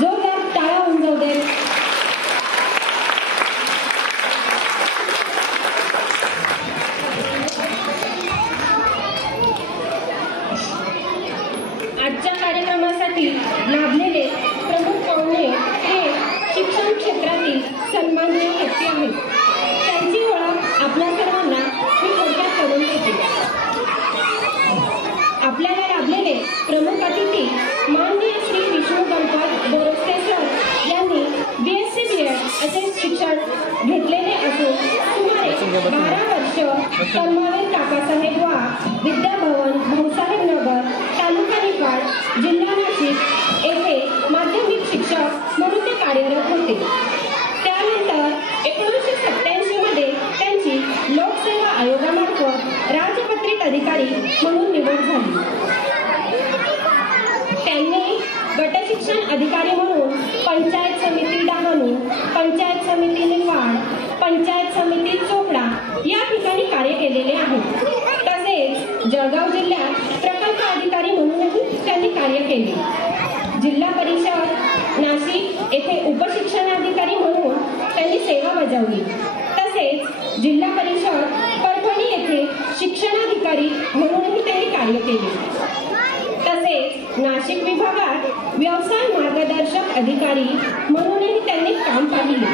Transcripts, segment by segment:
जोरदार टाळ्या होऊन जाऊ दे. आजच्या कार्यक्रमासाठी लाभलेले प्रमुख पाहुणे हे शिक्षण क्षेत्रातील सन्माननीय व्यक्ती आहेत. त्यांची ओळख आपल्या सर्वांना मी थोडक्यात करून देते. आपल्याला लाभलेले प्रमुख अतिथी माननीय श्री विष्णू गणपत बोरस्ते सर यांनी BSc B.Ed असे शिक्षण घेतलेले असून सुमारे 12 वर्ष कर्मवीर काकासाहेब वाघ विद्याभवन भाऊसाहेब नगर तालुका निफाड जिल्हा नाशिक येथे माध्यमिक शिक्षक म्हणून ते कार्यरत होते. त्यानंतर 1987 मध्ये त्यांची लोकसेवा आयोगामार्फत राजपत्रित अधिकारी म्हणून निवड झाली. त्यांनी गटशिक्षण अधिकारी म्हणून पंचायत समिती डहाणू, पंचायत समिती निफाड, पंचायत समिती चोपडा या ठिकाणी कार्य केलेले आहे. तसेच जळगाव जिल्ह्यात प्रकल्प अधिकारी म्हणूनही त्यांनी कार्य केले. जिल्हा परिषद नाशिक येथे उपशिक्षणाधिकारी म्हणून त्यांनी सेवा बजावली. तसेच जिल्हा परिषद परभणी येथे शिक्षणाधिकारी म्हणूनही त्यांनी कार्य केले. तसेच नाशिक विभागात व्यवसाय मार्गदर्शक अधिकारी म्हणूनही त्यांनी काम पाहिले.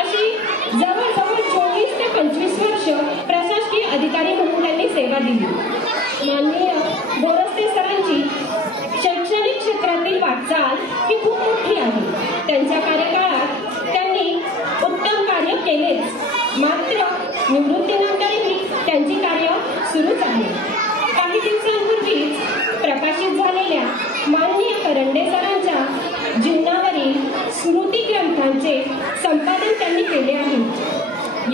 अशी जवळजवळ 24 ते 25 वर्ष प्रशासकीय अधिकारी म्हणून त्यांनी सेवा दिली. माननीय बोरस्ते सरांची शैक्षणिक क्षेत्रातील वाटचाल ही खूप मोठी आहे. त्यांच्या कार्यकाळात त्यांनी उत्तम कार्य केलेच, मात्र निवृत्तीनंतरही त्यांची कार्य सुरूच आहे. काही दिवसांपूर्वीच प्रकाशित झालेल्या माननीय करंडे सरांच्या जीवनावरील स्मृती ग्रंथांचे संपादन त्यांनी केले आहे.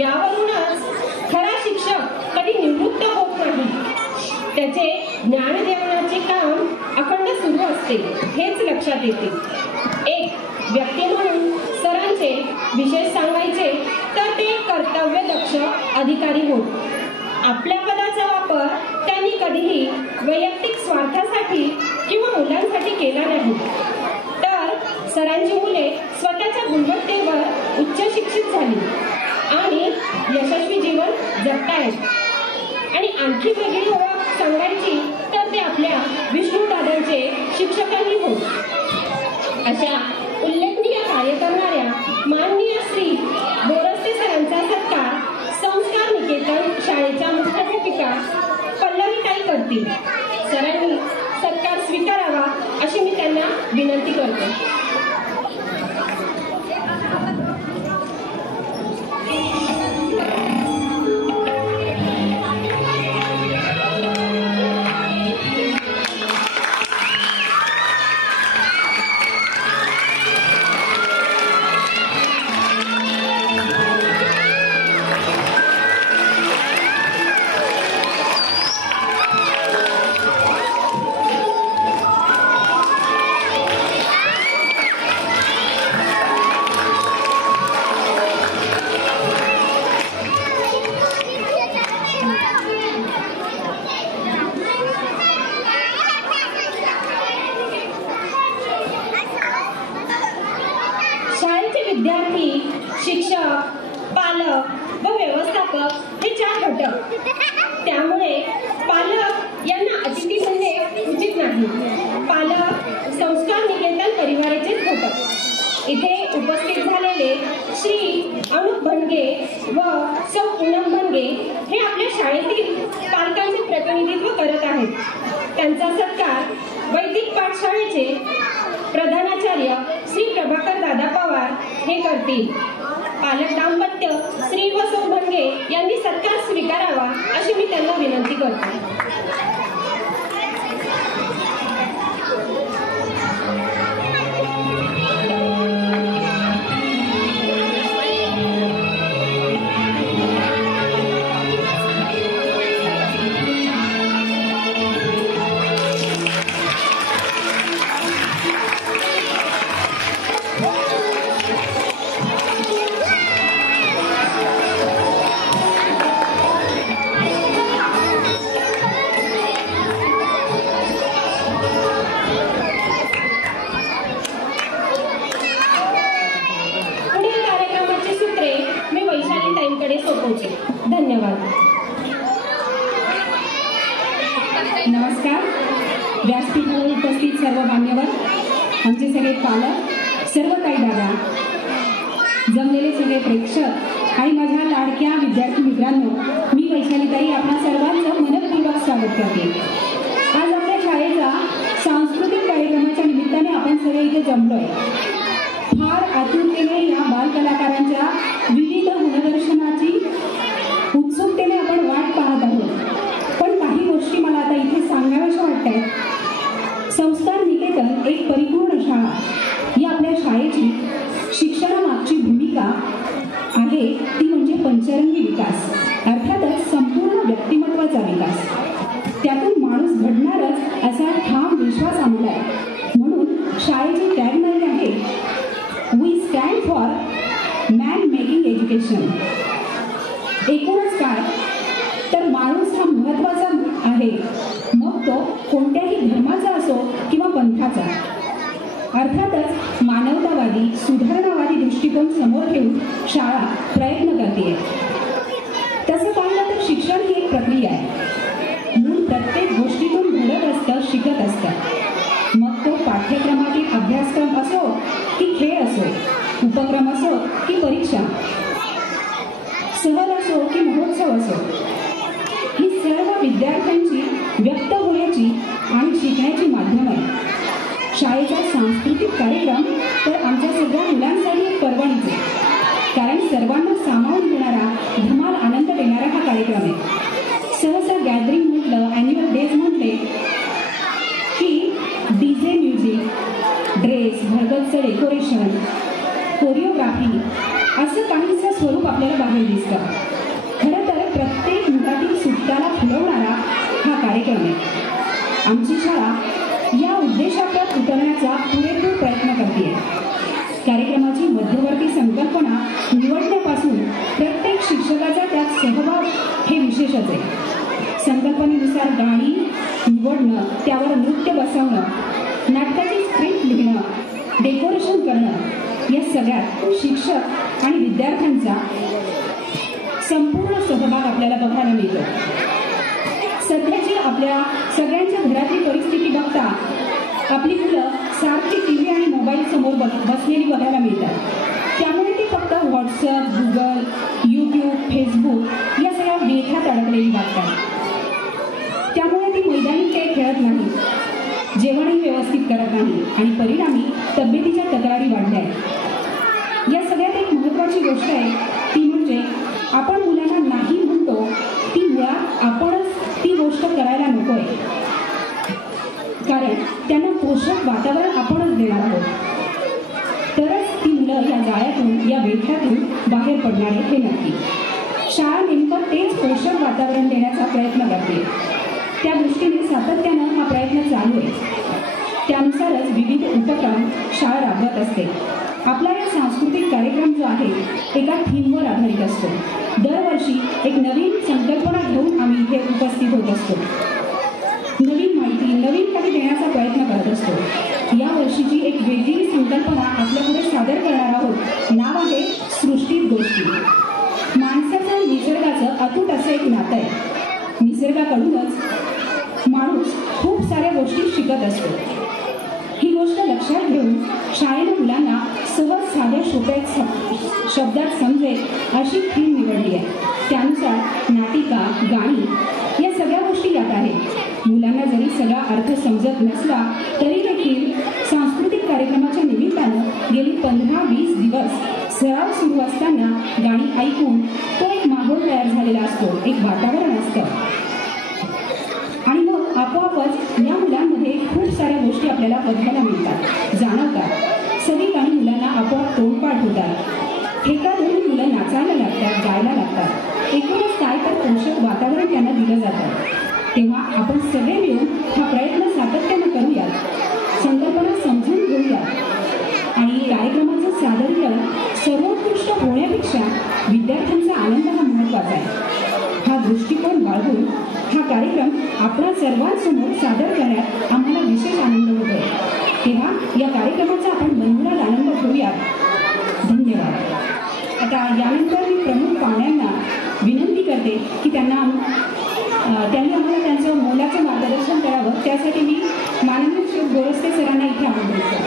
यावरूनच खरा शिक्षक कधी निवृत्त होत नाही, त्याचे ज्ञान देण्याचे काम अखंड सुरू असते हेच लक्षात येते. एक व्यक्ती म्हणून सरांचे विशेष सांगायचे तर ते कर्तव्यदक्ष अधिकारी होत. आपल्या पदाचा वापर त्यांनी कधीही वैयक्तिक स्वार्थासाठी किंवा मुलांसाठी केला नाही, तर सरांची मुले स्वतःच्या गुणवत्तेवर उच्च शिक्षित झाली आणि यशस्वी जीवन जगतायत. आणि आणखी वेगळी ओळख सांगायची तर ते आपल्या विष्णू दादांचे शिक्षकही होत. अशा उल्लेखनीय कार्य करणाऱ्या माननीय श्री बोरस्ते सरांचा सत्कार संस्कार निकेतन शाळेच्या मुख्याध्यापिका पल्लवीताई करतील. सरांनी सत्कार स्वीकारावा अशी मी त्यांना विनंती करते. विद्यार्थी, शिक्षक, पालक व व्यवस्थापक हे 4 घटक. त्यामुळे पालक यांना अतिथी म्हणणे उचित नाही. पालक संस्कार निकेतन परिवाराचेच घटक. इथे उपस्थित झालेले श्री अनुप भणगे व सौ पूनम भणगे हे आपल्या शाळेतील पालकांचे प्रतिनिधित्व करत आहेत. त्यांचा सत्कार वैदिक पाठशाळेचे प्रधानाचार्य श्री प्रभाकर दादा पवार हे करतील. पालक दाम्पत्य श्री व सौ भणगे यांनी सत्कार स्वीकारावा अशी मी त्यांना विनंती करते. सर्व मान्यवर, आमचे सगळे पालक, सर्व काही दादा, जमलेले सगळे प्रेक्षक आणि माझ्या लाडक्या विद्यार्थी मित्रांनो, मी वैशालीताई आपणा सर्वांचं मनपूर्वक स्वागत करते। आज आपल्या शाळेचा सांस्कृतिक कार्यक्रमाच्या निमित्ताने आपण सगळे इथे जमलोय। फार आतुरतेने या बालकलाकारांच्या विविध गुणदर्शनाची उत्सुकतेने आपण वाट पाहत आहोत। पण काही गोष्टी मला आता इथे सांगाव्याशा वाटतात। संस्कार निकेतन एक परिपूर्ण शाळा ही आपल्या शाळेची शिक्षणामागची भूमिका आहे, ती म्हणजे पंचरंगी विकास, अर्थातच संपूर्ण व्यक्तिमत्वाचा विकास। त्यातून माणूस घडणारच असा ठाम विश्वास आम्हाला आहे। म्हणून शाळेची टॅगलाईन आहे, we stand for man making education. एकूणच काय तर माणूस हा महत्त्वाचा आहे, मग तो कोणत्याही धर्माचा असो किंवा पंथाचा। अर्थातच मानवतावादी सुधारणावादी दृष्टिकोन समोर ठेवून शाळा प्रयत्न करते। तसं पाहिलं तर शिक्षण ही एक प्रक्रिया आहे। मूल प्रत्येक गोष्टीतून घडत असतं, शिकत असतं। मग तो पाठ्यक्रमातील अभ्यासक्रम असो की खेळ असो, उपक्रम असो की परीक्षा, सहल असो की महोत्सव असो, ही सर्व विद्यार्थ्यांची व्यक्त होण्याची आणि शिकण्याची माध्यम आहे। शाळेचा सांस्कृतिक कार्यक्रम तर आमच्या सगळ्या मुलांसाठी एक पर्वणीच आहे, कारण सर्वांना सामावून घेणारा, धमाल आनंद देणारा हा कार्यक्रम आहे। सहसा गॅदरिंग म्हटलं, ॲन्युअल डेज म्हटले की डीजे म्युझिक, ड्रेस, भरगच्च डेकोरेशन, कोरिओग्राफी असं काहीसं स्वरूप आपल्याला बाहेर दिसतं। खरं तर प्रत्येक मुलातील सुट्ट्याला फुलवणारा हा कार्यक्रम आहे। आमची शाळा या उद्देशाप्रत उतरण्याचा पुरेपूर प्रयत्न करते। कार्यक्रमाची मध्यवर्ती संकल्पना निवडण्यापासून प्रत्येक शिक्षकाचा त्यात सहभाग हे विशेषच आहे। संकल्पनेनुसार गाणी निवडणं, त्यावर नृत्य बसवणं, नाटकाची स्क्रिप्ट लिहिणं, डेकोरेशन करणं, या सगळ्यात शिक्षक आणि विद्यार्थ्यांचा संपूर्ण सहभाग आपल्याला बघायला मिळतो। सध्याची आपल्या सगळ्यांच्या घरातली परिस्थिती बघता आपली मुलं सारखी टीव्ही आणि मोबाईल समोर बसलेली बघायला मिळतात। त्यामुळे ती फक्त व्हॉट्सअप, गुगल, यूट्यूब, फेसबुक या सगळ्या वेठात अडकलेली वाटतात। त्यामुळे ती मैदानी खेळ खेळत नाही, जेवणही व्यवस्थित करत नाही आणि परिणामी तब्येतीच्या तक्रारी वाढल्या आहेत। या सगळ्यात एक महत्त्वाची गोष्ट आहे, ती म्हणजे आपण मुलांना नाही म्हणतो, ती मुळात आपणच ती गोष्ट करायला नको आहे, कारण त्यांना पोषक वातावरण आपणच देणार आहोत। तरच ती मुलं या जाळ्यातून, या वेठ्यातून बाहेर पडणार आहे हे नक्की। शाळा नेमकं तेच पोषक वातावरण देण्याचा प्रयत्न करते। त्या दृष्टीने सातत्यानं हा प्रयत्न चालू आहे। त्यानुसारच विविध उपक्रम शाळा राबवत असते। आपला या सांस्कृतिक कार्यक्रम जो आहे एका थीमवर आधारित असतो। दरवर्षी एक नवीन संकल्पना घेऊन आम्ही इथे उपस्थित होत असतो। नवीन माहिती, नवीन काही देण्याचा प्रयत्न करत असतो। या वर्षीची एक वेगळी संकल्पना आपल्यापुढे सादर करणार आहोत। नाव आहे सृष्टीत गोष्टी। माणसाचं निसर्गाचं अतूट असं एक नातं आहे। निसर्गाकडूनच माणूस खूप साऱ्या गोष्टी शिकत असतो। ही गोष्ट लक्षात घेऊन शाळेने मुलांना सहज साध्या सोप्या शब्दात समजेल अशी थीम निवडली आहे। त्यानुसार नाटिका, गाणी या सगळ्या गोष्टी यात आहेत। मुलांना जरी सगळा अर्थ समजत नसला तरी देखील सांस्कृतिक कार्यक्रमाच्या निमित्तानं गेली 15-20 दिवस सराव सुरू असताना गाणी ऐकून तो एक माहोल तयार झालेला असतो, एक वातावरण असतं आणि मग आपोआपच या मुलांमध्ये खूप साऱ्या गोष्टी आपल्याला बघायला मिळतात, जाणवतात। सगळी गाणी मुलांना आपोआप तोंडपाठ होतात। एका दोन मुलं नाचायला लागतात, गायला लागतात। एकूणच काय तर पोषक वातावरण त्यांना दिलं जातं। तेव्हा आपण सगळे मिळून हा प्रयत्न सातत्यानं करूयात, संकल्पना समजून घेऊयात आणि कार्यक्रमाचं सादरीकरण सर्वोत्कृष्ट होण्यापेक्षा विद्यार्थ्यांचा आनंद हा महत्त्वाचा आहे। हा दृष्टिकोन बाळगून हा कार्यक्रम आपल्या सर्वांसमोर सादर करण्यात आम्हाला विशेष आनंद होतोय। तेव्हा या कार्यक्रमाचा आपण मनमुराद आनंद घेऊयात। धन्यवाद। आता यानंतर मी प्रमुख पाहुण्यांना विनंती करते की त्यांनी आम्हाला त्यांचं मोलाचं मार्गदर्शन करावं। त्यासाठी मी माननीय गोरस्ते सरांना इथे आमंत्रित करते.